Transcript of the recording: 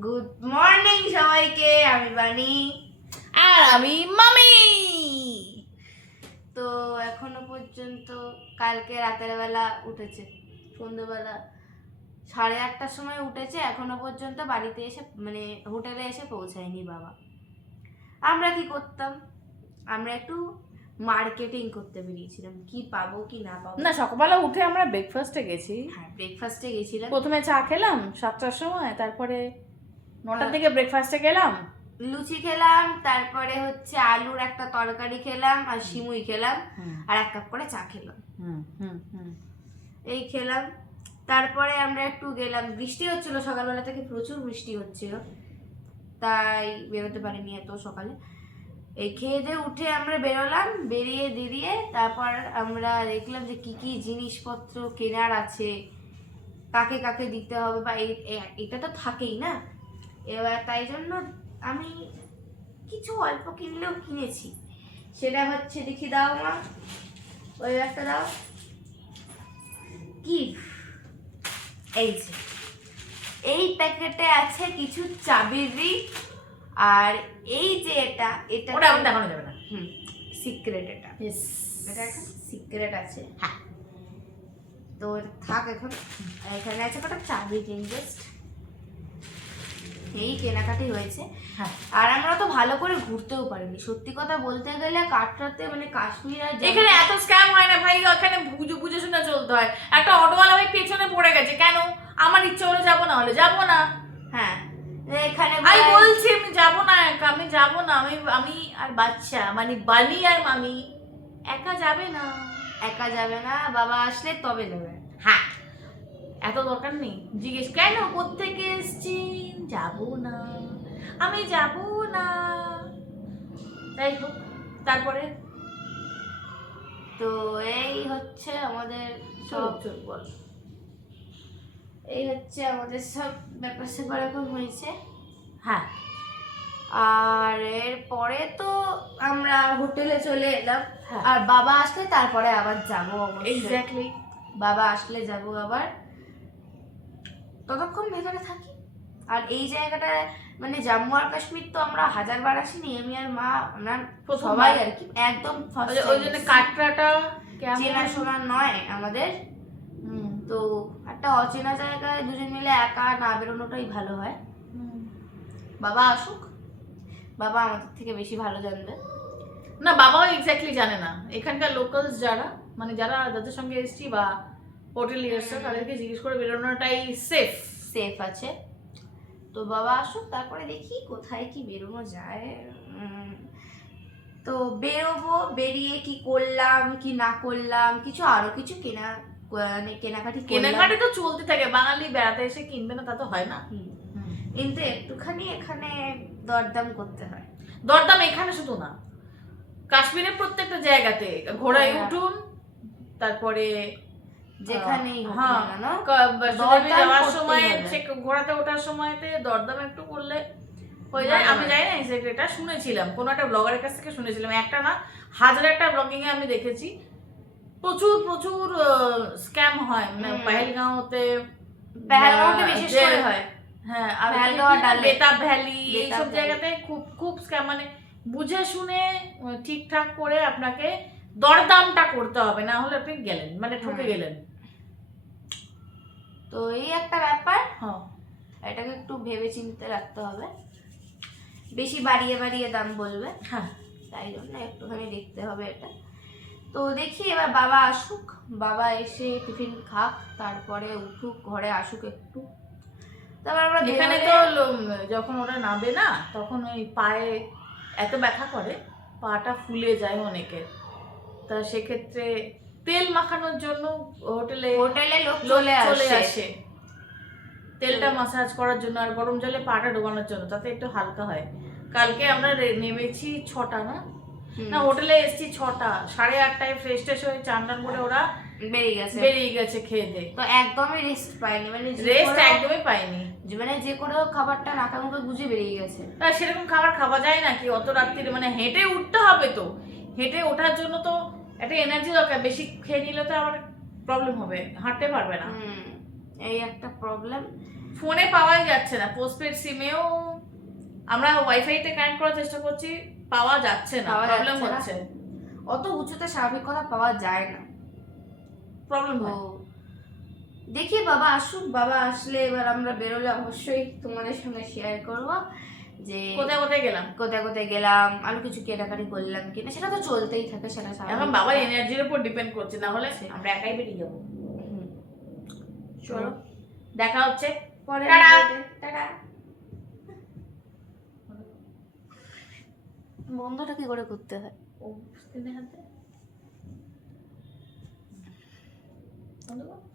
Good morning সবাইকে, আমি বানি আর আমি মামি। তো এখনো পর্যন্ত কালকে রাতের বেলা উঠেছে, সন্ধ্যেবেলা 8:30টার সময় উঠেছে, এখনো পর্যন্ত বাড়িতে এসে মানে হোটেলে এসে পৌঁছায়নি বাবা। আমরা কি করতাম, আমরা একটু মার্কেটিং করতে বেরিয়েছিলাম, কি পাবো কি না পাবো। না, সকালবেলা উঠে আমরা ব্রেকফাস্টে গেছি। হ্যাঁ, ব্রেকফাস্টে গেছিলাম। প্রথমে চা খেলাম 7টার সময়, তারপরে 9টার হ্যাঁ। দিকে ব্রেকফাস্টে গেলাম, লুচি খেলাম, তারপরে হচ্ছে আলুর একটা তরকারি খেলাম, আর সিমুই খেলাম, আর 1 কাপ করে চা খেলাম। এই খেলাম। তারপরে আমরা একটু গেলাম, বৃষ্টি হচ্ছিল সকালবেলা থেকে, প্রচুর বৃষ্টি হচ্ছিল, তাই বেরোতে পারিনি এত সকালে। এই খেয়ে দিয়ে উঠে আমরা বেরোলাম, বেরিয়ে তারপর আমরা দেখলাম যে কি কি জিনিসপত্র কেনার আছে, কাকে কাকে দিতে হবে, বা এটা তো থাকেই না। এবার তাই জন্য আমি কিছু অল্প কিনলেও কিনেছি। সেটা হচ্ছে, দেখি দাও মা, ওই একটা দাও, কি এই যে এই প্যাকেটে আছে কিছু চাবির রিং, আর এই যে এটা ওটা এখন দেখানো যাবে না। সিক্রেট, এটা এখন সিক্রেট আছে। হ্যাঁ, তো থাক এখন। এখানে আছে কটা চাবি রিং, জাস্ট এই কেনাকাটি হয়েছে। হ্যাঁ, আর আমরা তো ভালো করে ঘুরতেও পারিনি, সত্যি কথা বলতে গেলে। কাটরাতে মানে কাশ্মীর আর এখানে এত স্ক্যাম হয় না ভাই, এখানে বুঝে শুনে চলতে হয়। একটা অটোওয়ালা ভাই পেছনে পড়ে গেছে, কেন? আমার ইচ্ছে হলো যাবো, না হলে যাবো না। হ্যাঁ, এখানে আমি বলছি আমি যাবো না, আমি যাবো না। আমি আর বাচ্চা মানে বানি আর মামি একা যাবে না। একা যাবে না, বাবা আসলে তবে যাবে। হ্যাঁ, এত দরকার নেই। জিজ্ঞেস কেন কোত্থেকে এসছি, যাবো না, আমি যাবো না। তাই হোক, তারপরে তো এই হচ্ছে আমাদের সব, বল। এই হচ্ছে আমাদের সব ব্যাপার স্যাপার এখন হয়েছে। হ্যাঁ, আর এরপরে তো আমরা হোটেলে চলে এলাম। হ্যাঁ। আর বাবা আসলে তারপরে আবার যাবো, এক্স্যাক্টলি। বাবা আসলে যাবো আবার, ততক্ষণ ভেতরে থাকি। আর এই জায়গাটা মানে জম্মু আর কাশ্মীর তো আমরা 1000বার আসিনি, আমি আর মা, আমরা সবাই আর কি একদম ওই জন্য কাটরাটা চেনাশোনা নয় আমাদের। তো একটা অচেনা জায়গায় দুজন মিলে একা না বেরোনোটাই ভালো হয়। বাবা আসুক, বাবা আমাদের থেকে বেশি ভালো জানবে। না, বাবাও এক্স্যাক্টলি জানে না। এখানকার লোকালস যারা, মানে যারা যাদের সঙ্গে এসছি বা হোটেলে এসছে, তাদেরকে জিজ্ঞেস করে বেরোনোটাই সেফ আছে। তো বাবা আসুক, তারপরে দেখি কোথায় কি বেরোনো যায়। তো বেরোবো, বেরিয়ে কি করলাম কি না করলাম, কিছু আরো কিছু কেনাকাটি তো চলতে থাকে। বাঙালি বেড়াতে এসে কিনবে না তা তো হয় না। কিন্তু একটুখানি এখানে দরদাম করতে হয়। দরদাম এখানে শুধু না, কাশ্মীরের প্রত্যেকটা জায়গাতে ঘোড়ায় উঠুন, তারপরে যেখানেই যাওয়ার সময় ঘোড়াতে ওঠার সময়তে দরদাম একটু করলে হয়ে যায়। আমি জানি না এক্স্যাক্টলি, এটা শুনেছিলাম কোনো একটা ব্লগারের কাছ থেকে শুনেছিলাম, একটা না হাজারটা ব্লগিং এ আমি দেখেছি। প্রচুর প্রচুর স্ক্যাম হয়, মানে পেহেলগাঁওতে বিশেষ করে হয়। হ্যাঁ, আর বেতাব ভ্যালি এইসব জায়গাতে খুব খুব স্ক্যাম। মানে বুঝে শুনে ঠিকঠাক করে আপনাকে দরদামটা করতে হবে, না হলে আপনি গেলেন মানে ঠকে গেলেন। তো এই একটা ব্যাপার, হ্যাঁ, এটাকে একটু ভেবে চিন্তে রাখতে হবে, বেশি বাড়িয়ে বাড়িয়ে দাম বলবে। হ্যাঁ, তাই জন্য একটুখানি দেখতে হবে এটা। তো দেখি এবার বাবা আসুক, বাবা এসে টিফিন খাক, তারপরে উঠুক, ঘরে আসুক একটু, তারপর আমরা এখানে তো যখন ওরা নামবে না, তখন ওই পায়ে এত ব্যথা করে, পাটা ফুলে যায় অনেকের। তা সেক্ষেত্রে তেল মাখানোর জন্য হোটেলে লোক চলে আসে তেলটা মাসাজ করার জন্য, আর গরম জলে পাটা ডোবানোর জন্য, তাতে একটু হালকা হয়। কালকে আমরা নেমেছি 6টা না হোটেলে এসেছি 6টা, 8:30টায় ফ্রেশ ট্রেশ হয়ে চান টান করে ওরা বেরিয়ে গেছে খেয়ে দিয়ে। তো একদমই রেস্ট পাইনি, মানে রেস্ট একদমই পাইনি, মানে যে কোনো খাবারটা নাকা মুখে গুজে বেরিয়ে গেছে। সেরকম খাবার খাওয়া যায় নাকি অত রাত্রিরে? মানে হেঁটে উঠতে হবে, তো হেঁটে ওঠার জন্য তো একটা এনার্জি দরকার। বেশি খেয়ে নিলে তো আবার প্রবলেম হবে, হাঁটতে পারবে না। এই একটা প্রবলেম। ফোনে পাওয়াই যাচ্ছে না, পোস্টপেড সিমেও আমরা ওয়াইফাইতে কানেক্ট করার চেষ্টা করছি, পাওয়া যাচ্ছে না, পাওয়া প্রবলেম যাচ্ছে না। হচ্ছে, অত উঁচুতে স্বাভাবিক কথা পাওয়া যায় না। প্রবলেম তো হয়। দেখি বাবা আসুক, বাবা আসলে এবার আমরা বেরোলে অবশ্যই তোমাদের সঙ্গে শেয়ার করব যে কোথায় কোথায় গেলাম। কোথায় কোথায় গেলাম, আরো কিছু কেনাকাটি করলাম কিনা, সেটা তো চলতেই থাকে, সেটা এখন স্বাভাবিক বাবার কথা। এনার্জির উপর ডিপেন্ড করছে, না হলে আমরা একাই বেরিয়ে যাবো। হুম। চলো দেখা হচ্ছে পরে টাটা। টাটা। বন্ধটা কি করে করতে হয়? ও স্ক্রিনে হাতে বন্ধ কর।